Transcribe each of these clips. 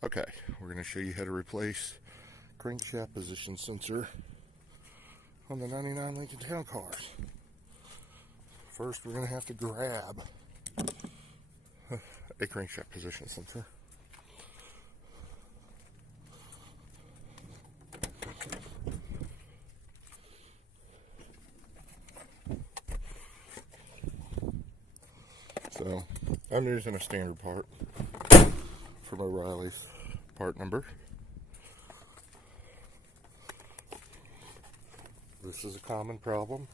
Okay, we're going to show you how to replace crankshaft position sensor on the 99 Lincoln Town Cars. First, we're going to have to grab a crankshaft position sensor. So, I'm using a standard part from O'Reilly's part number. This is a common problem,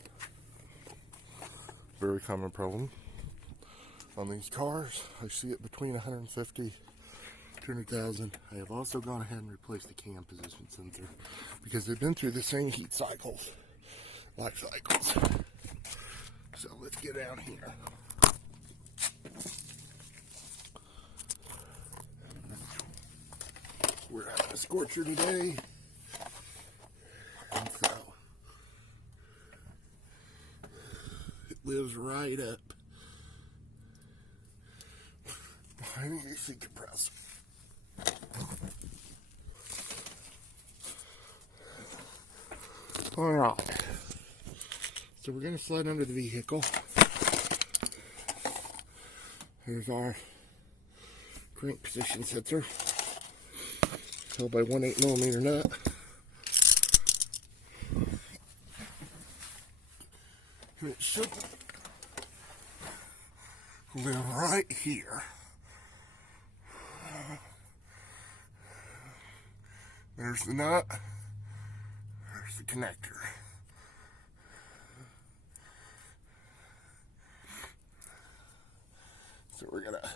very common problem on these cars. I see it between 150 to 200,000. I have also gone ahead and replaced the cam position sensor because they've been through the same heat cycles, life cycles. So let's get down here. We're having a scorcher today, and so it lives right up behind the AC compressor. Alright, so we're going to slide under the vehicle. Here's our crank position sensor, held by 1/8mm nut. And it should live right here. There's the nut. There's the connector. So we're gonna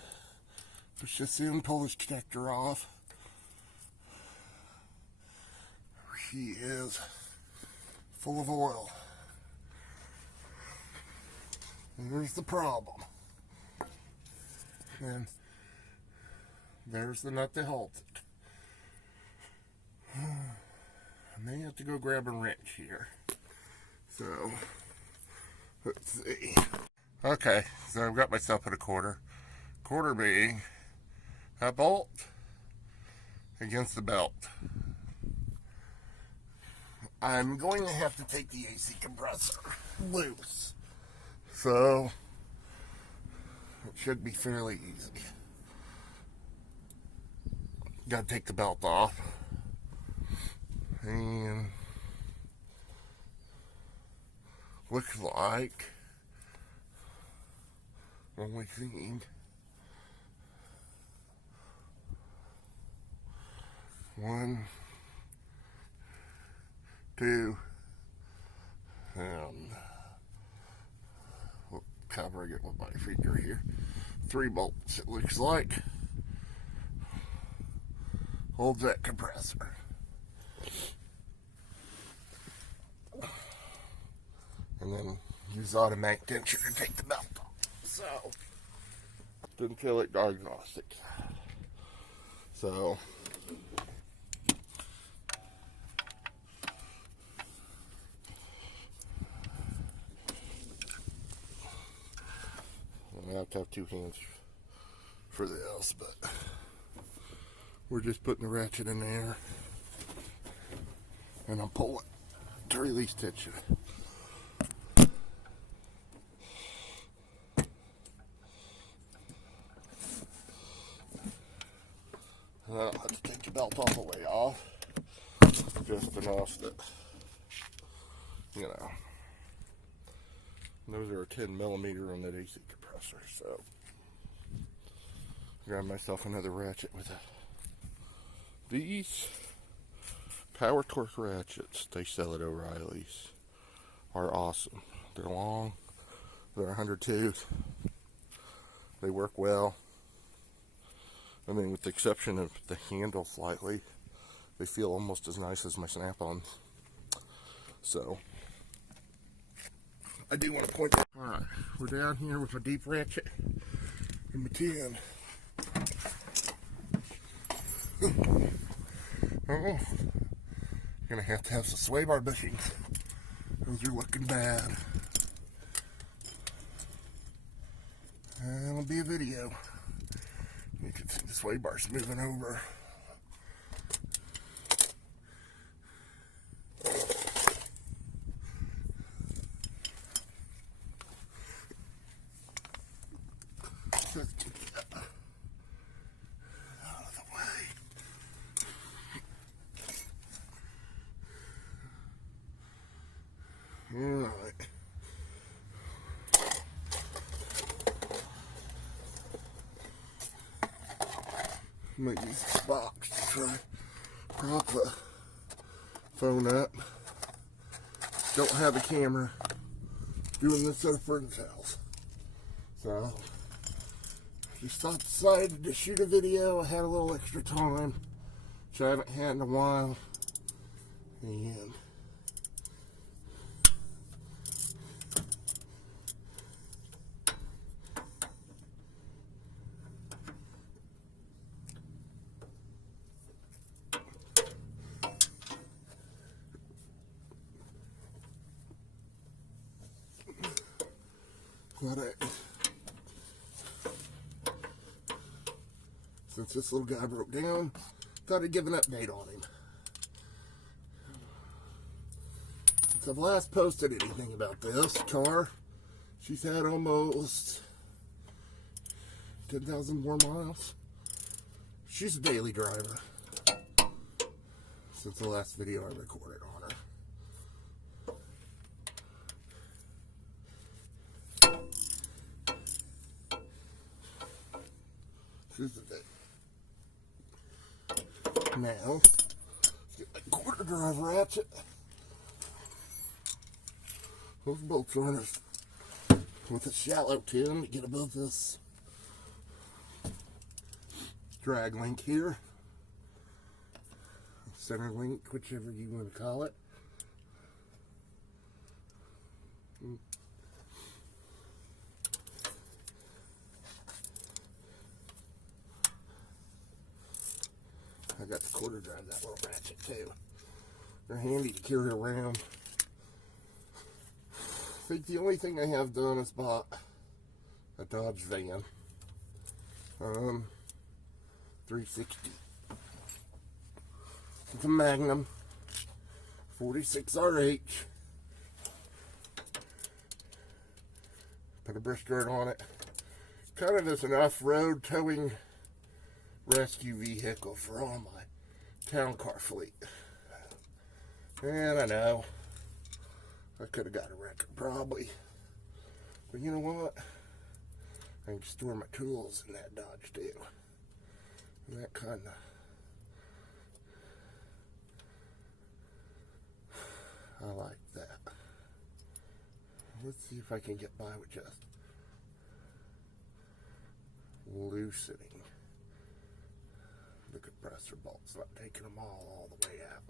push this in, pull this connector off. He is full of oil. And there's the problem. And there's the nut that holds it. I may have to go grab a wrench here. So, let's see. Okay, so I've got myself at a quarter. Quarter being a bolt against the belt. I'm going to have to take the AC compressor loose. So, it should be fairly easy. Got to take the belt off. And looks like only seeing one, two, and we'll covering it with my finger here. 3 bolts, it looks like. Holds that compressor. And then use automatic tensioner to take the belt off. So, didn't feel like diagnostic. So, I have to have 2 hands for this, but we're just putting the ratchet in there, and I'm pulling to release tension. And then I'll have to take the belt all the way off, just enough that, you know, those are a 10mm on that AC compressor. So, grab myself another ratchet with that. These power torque ratchets they sell at O'Reilly's are awesome. They're long, they're 100 tooth, they work well. I mean, with the exception of the handle slightly, they feel almost as nice as my snap-ons. So, I do want to point that. Alright, we're down here with a deep ratchet in my tin. Oh, gonna have to have some sway bar bushings. Those are looking bad. And it'll be a video. You can see the sway bars moving over. I'm going to use this box to try prop the phone up. Don't have a camera doing this at a friend's house. So, just decided to shoot a video. I had a little extra time, which I haven't had in a while. And since this little guy broke down, thought I'd give an update on him. Since I've last posted anything about this car, she's had almost 10,000 more miles. She's a daily driver since the last video I recorded on her. Here's the thing. Now, let's get my quarter drive ratchet. Those bolts are on with a shallow tin to get above this drag link here. Center link, whichever you want to call it. I got the quarter drive, that little ratchet too. They're handy to carry around. I think the only thing I have done is bought a Dodge van. 360. It's a Magnum 46RH. Put a brush guard on it. Kind of as an off-road towing rescue vehicle for all my town car fleet. And I know I could have got a record probably, but you know what? I can store my tools in that Dodge too. And that kind of, I like that. Let's see if I can get by with just loosening the compressor bolts, not taking them all the way out.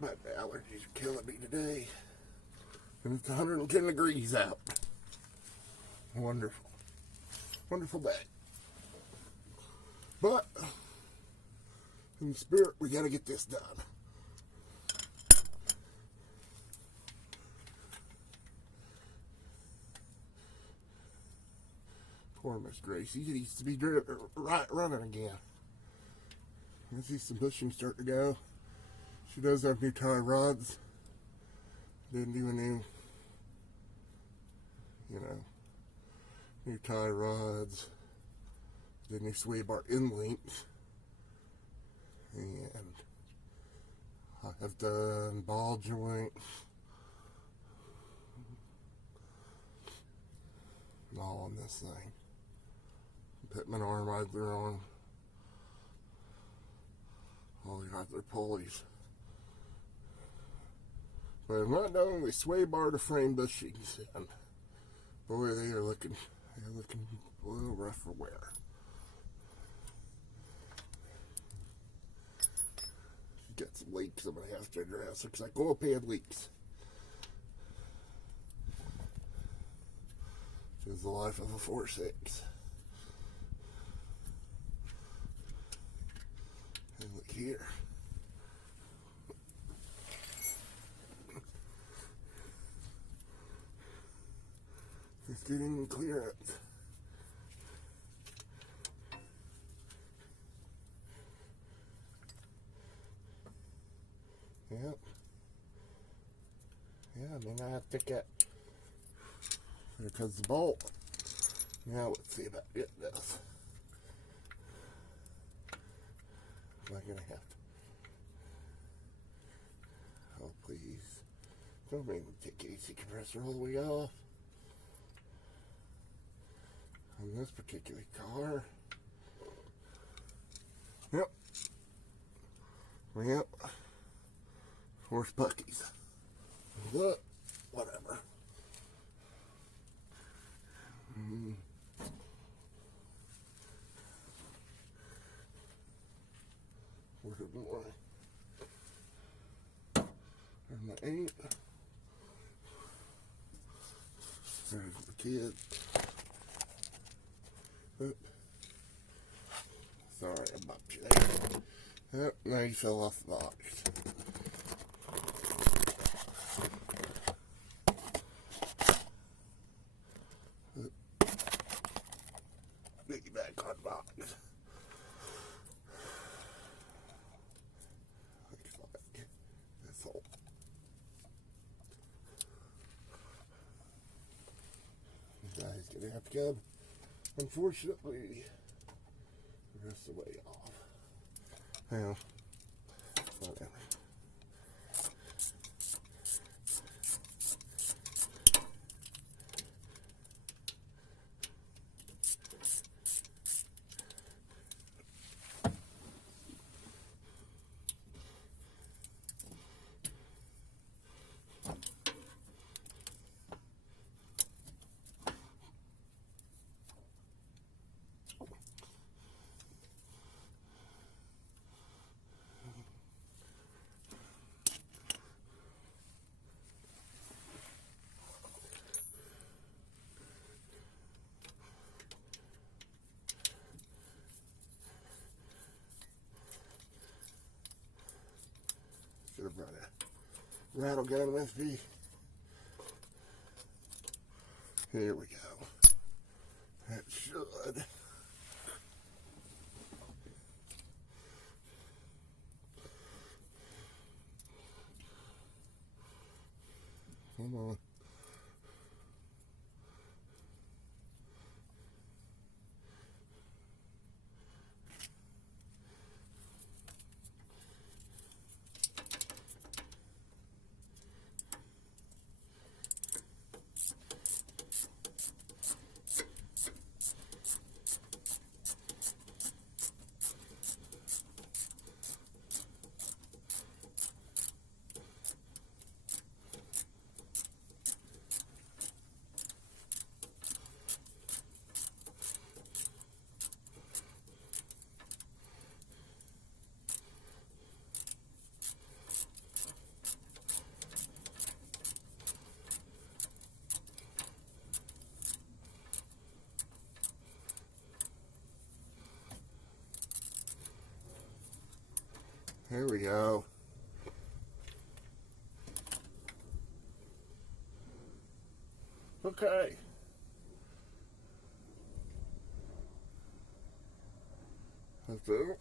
My allergies are killing me today. And it's 110 degrees out. Wonderful. Wonderful day. But, in the spirit, we gotta get this done. Poor Miss Gracie. It needs to be running again. I see some bushing start to go. She does have new tie rods. Didn't do a new, new tie rods. Did new sway bar end links. And I have done ball joints. All on this thing. Put my arm idler on. All the idler pulleys. But I'm not done with sway bar to frame bushings, and boy, they're looking a little rough for wear. Got some leaks I'm gonna have to address. Looks like oil pan leaks. This is the life of a 4.6. And look here. Just getting clearance. Yep. Yeah, I mean, I have to get, here comes the bolt. Now let's see about getting this. Am I gonna have to? Oh, please. Don't make me take AC compressor all the way off. this particular car. Yep. Yep. Horse buckies. But, whatever. Where's it more? There's my 8. There's the kid. Oop. Sorry, I bumped you there. Yep, now you fell off the box. Piggyback on box. Looks like this whole. This guy's gonna have to come, unfortunately, the rest of the way off. Well, whatever. Should have brought a rattle gun with me. Here we go. That should. Come on. Here we go. Okay. That's it.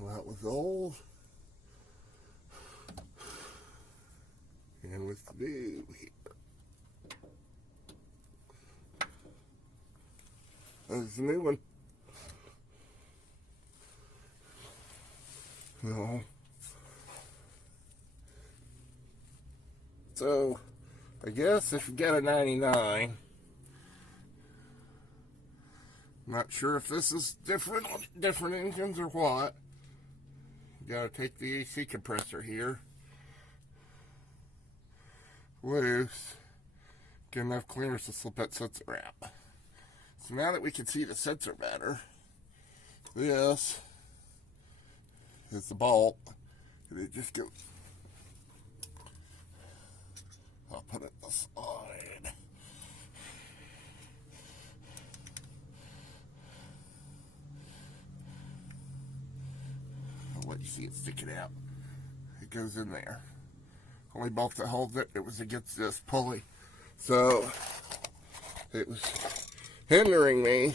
That was old. And with the new here. That's the new one. No. So, I guess if you get a 99, I'm not sure if this is different engines or what. You gotta take the AC compressor here loose, get enough clearance to slip that sensor out. So now that we can see the sensor better, this is the bolt, and it just goes. I'll put it aside. I'll let you see it sticking out. It goes in there. Only bolt that holds it, it was against this pulley. So, it was hindering me.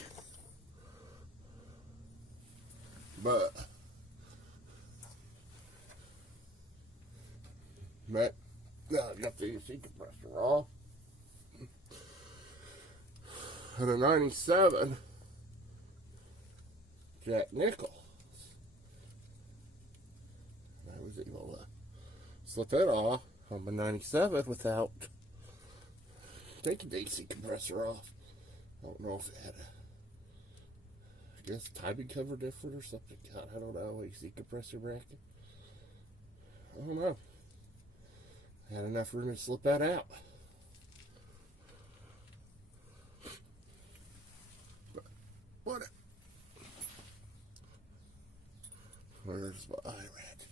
But now I got the AC compressor off. And a 97 Jack Nichols. I was able to slip that off on my 97 without taking the AC compressor off. I don't know if it had I guess timing cover different or something. God, I don't know. AC compressor bracket. I don't know. I had enough room to slip that out. But what? Where's my eye ratchet?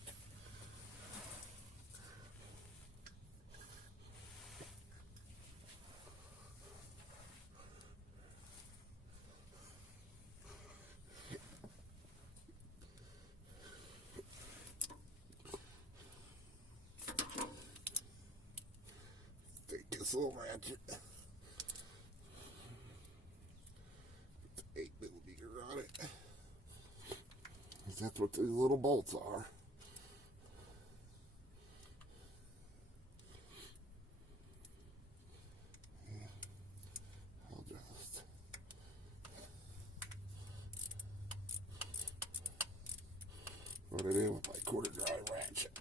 Take this little ratchet. Put the 8mm on it. That's what these little bolts are. I'll just put it in with my quarter drive ratchet.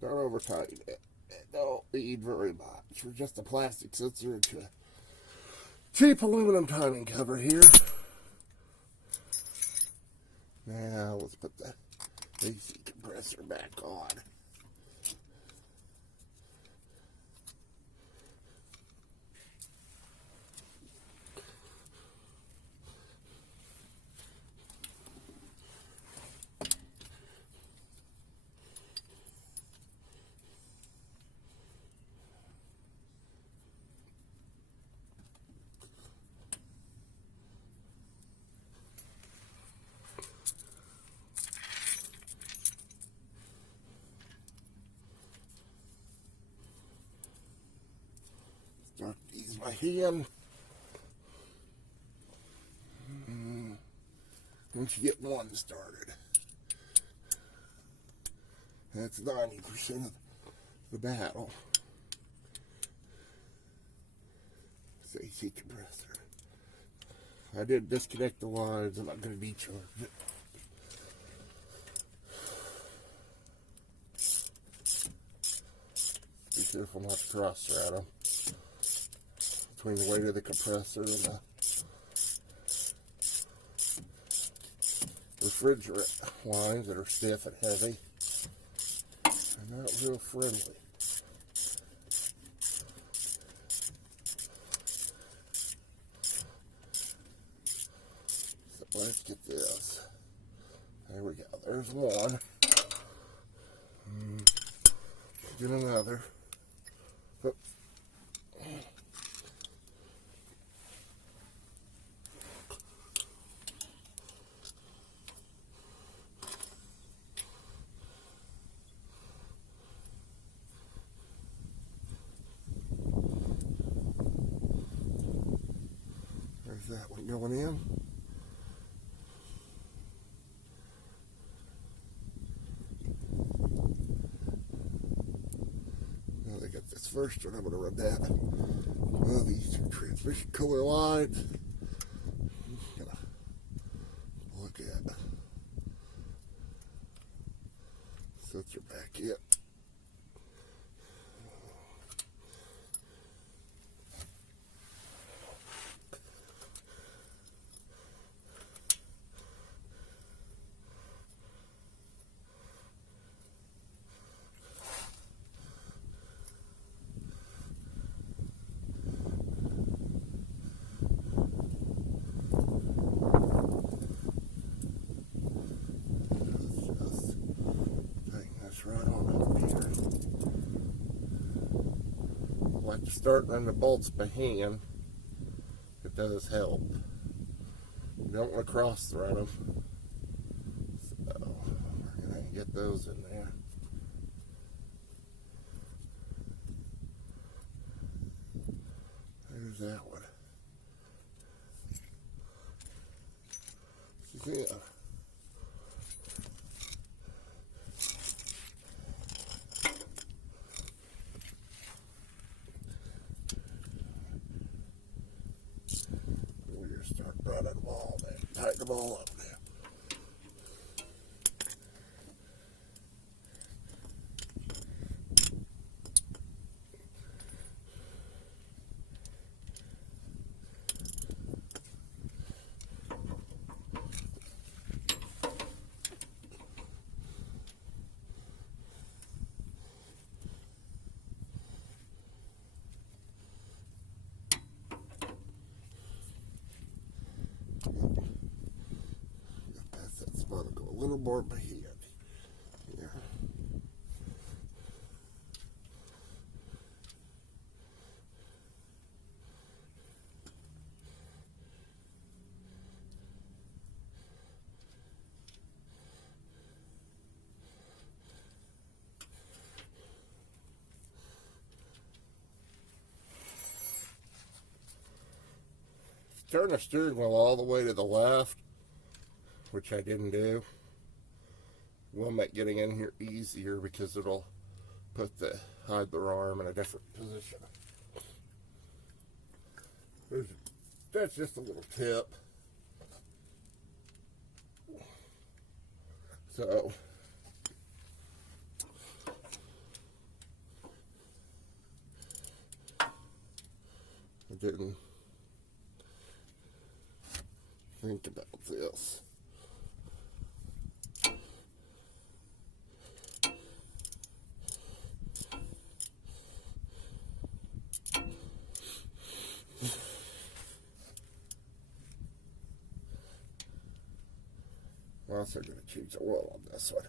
Don't over tighten it. It don't need very much. We're just a plastic sensor into a cheap aluminum timing cover here. Now let's put the AC compressor back on. Start to use my hand. Once you get one started, that's 90% of the battle. It's the AC compressor. I did disconnect the lines. I'm not going to decharge it. Be careful not to cross-thread them between the weight of the compressor and the refrigerant lines that are stiff and heavy. They're not real friendly. So let's get this. There we go. There's one. Get another. Oh. There's that one going in. this first one. I'm going to run that above these two transmission cooler lines. I'm going to look at sensor back in. Right on up here. I like to start running the bolts by hand. It does help. You don't want to cross thread them. So we're going to get those in there. There's that one. Yeah. Start running them all there. Tighten them all up now. A little more by hand here. Turn the steering wheel all the way to the left, which I didn't do, will make getting in here easier because it'll hide the arm in a different position. That's just a little tip. So I didn't think about this. I'm also going to change the oil on this one.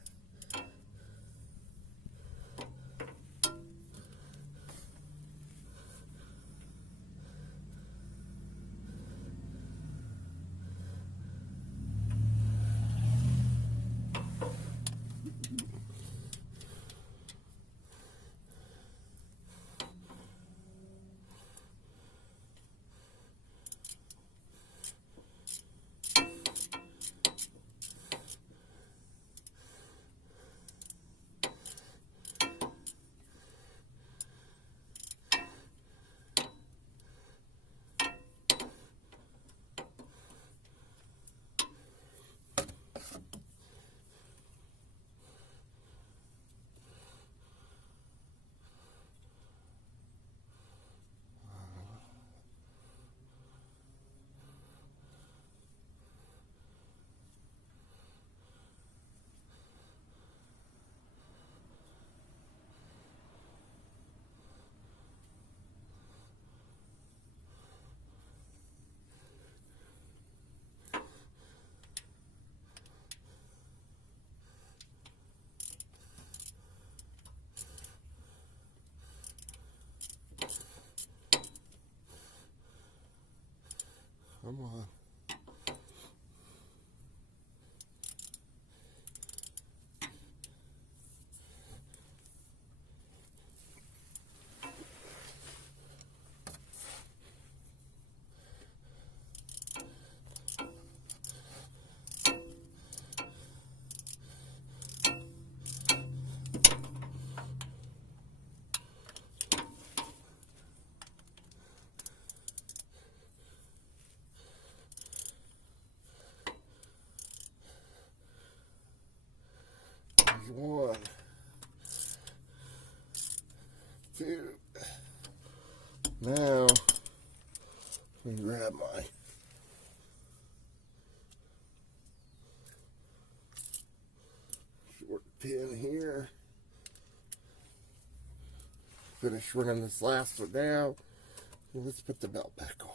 Come on. one, two. Now, let me grab my short pin here. Finish running this last one down. Let's put the belt back on.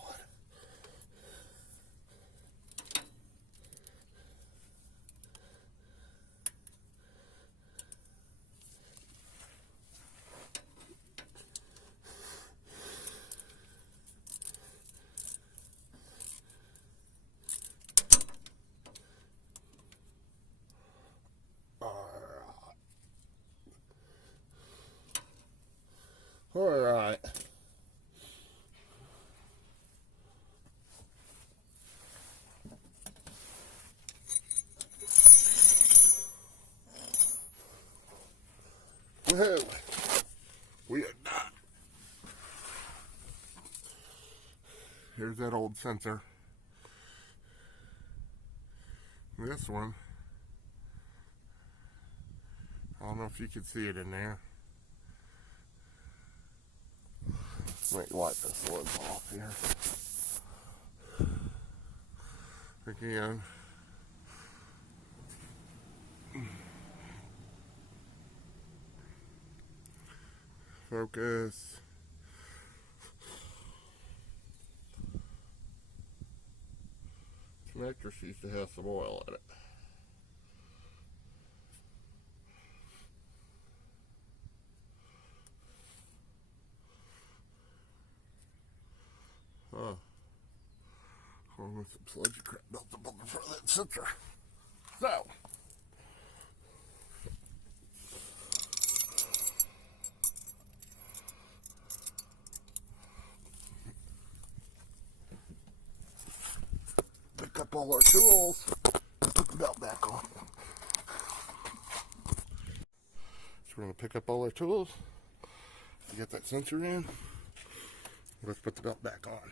All right. Well, we are done. Here's that old sensor. This one, I don't know if you can see it in there. Let me wipe this lid off here. Again. Focus. Connector seems to have some oil in it. Huh. Along with some sludgy crap built up on the front of that sensor. So, pick up all our tools, put the belt back on. So we're going to pick up all our tools, get that sensor in, let's put the belt back on.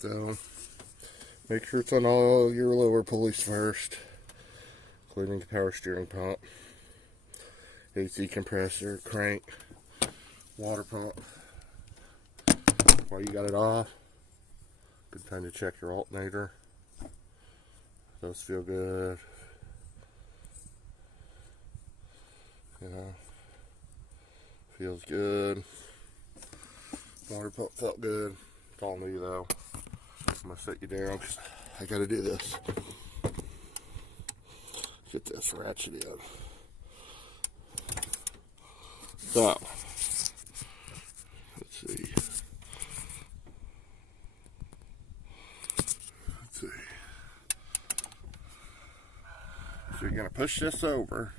So, make sure it's on all your lower pulleys first, including the power steering pump, AC compressor, crank, water pump. While you got it off, good time to check your alternator. Those feel good. You know, feels good. Water pump felt good. It's all new though. I'm gonna set you down because I gotta do this. Get this ratchet in. So, let's see. So you're gonna push this over.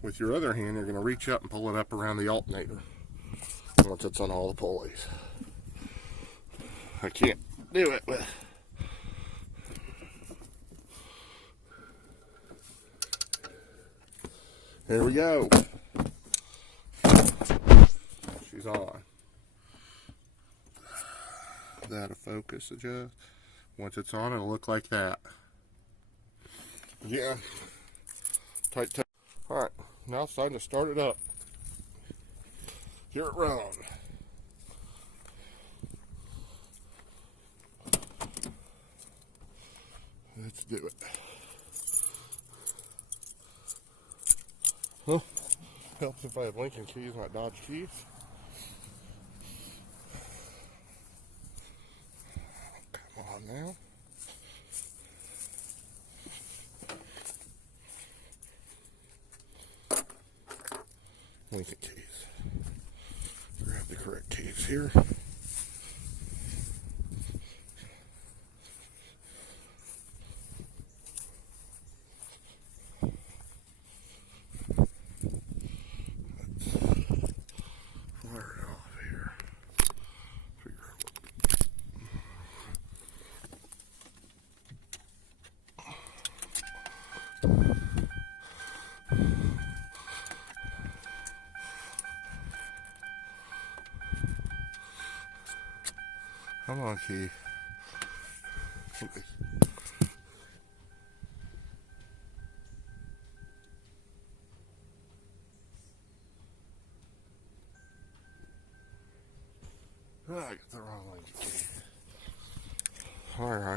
With your other hand, you're gonna reach up and pull it up around the alternator once it's on all the pulleys. I can't do it with. Here we go. She's on. That a focus adjust. Once it's on, it'll look like that. Yeah. Tight. Alright, now it's time to start it up. Hear it run. Let's do it. Huh? Helps if I have Lincoln keys, not Dodge keys. Come on now. Lincoln keys. Grab the correct keys here. Come on, key. I got the wrong one. Alright.